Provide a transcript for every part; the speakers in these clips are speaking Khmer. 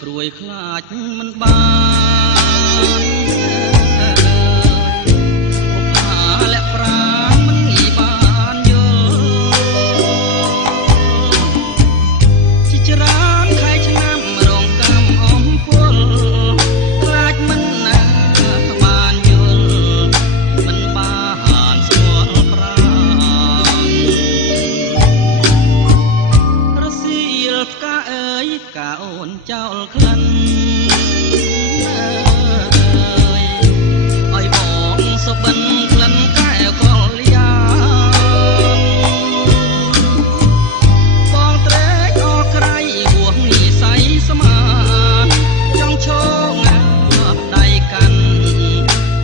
ព្រួយខ្លាចមិនបានបុប្ផាលាក់ប្រាមិនងាយបានយល់ជាច្រើនខែឆ្នាំរងកម្មអំពលខ្លាចមិនណាបានយល់មិនបានស្គាល់ប្រារសៀលផ្កាអើយផ្កាអូនចោលក្លិនឲ្យបងសុបិនក្លិនកែវកលយាបងត្រេកអរក្រៃហួងនិស័យស្មានចង់ឈោងដៃកាន់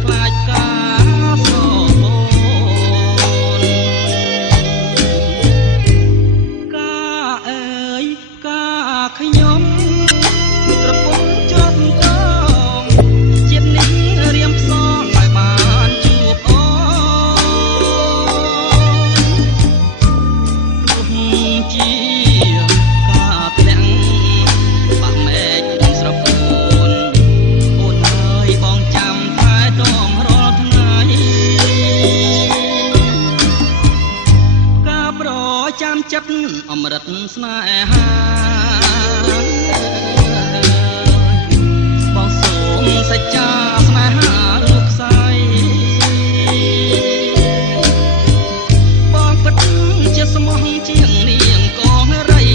ខ្លាចការសូនកាអើយកាខ្ញុំក្រពុំជប់តងជាតិនេះរៀមផ្សងឲ្យបានជួបអូទោះជាការធ្លាក់បាក់មែកស្រពោនអូនអើយបងចាំថែទាំរាល់ថ្ងៃការប្រចាំចិត្តអមរិតស្នេហាបងសូមសច្ចាស្នេហាលោកស្រីបងពិតជាស្មោះជាងនាងកងរី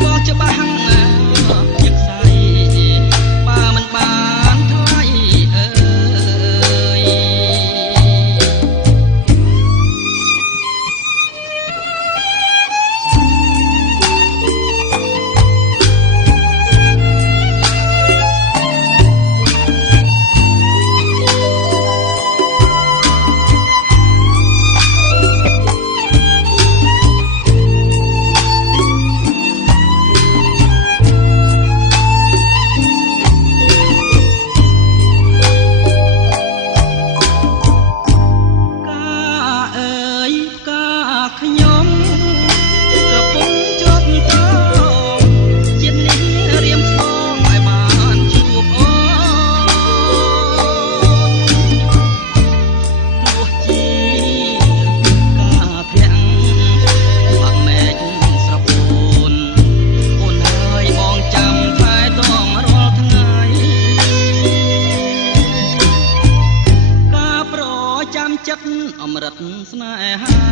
បងច្បាស់ណាជាខ្សែបើមិនបានថ្លៃអើយខ្ញុំក្រពុំជប់តងជាតិនេះរៀមផ្សងឲ្យបានជួបអូនទោះជាការធ្លាក់បាក់មែកស្រពោនអូនហើយបងចាំថែទាំរាល់ថ្ងៃការប្រចាំចិត្តអមរិតស្នេហា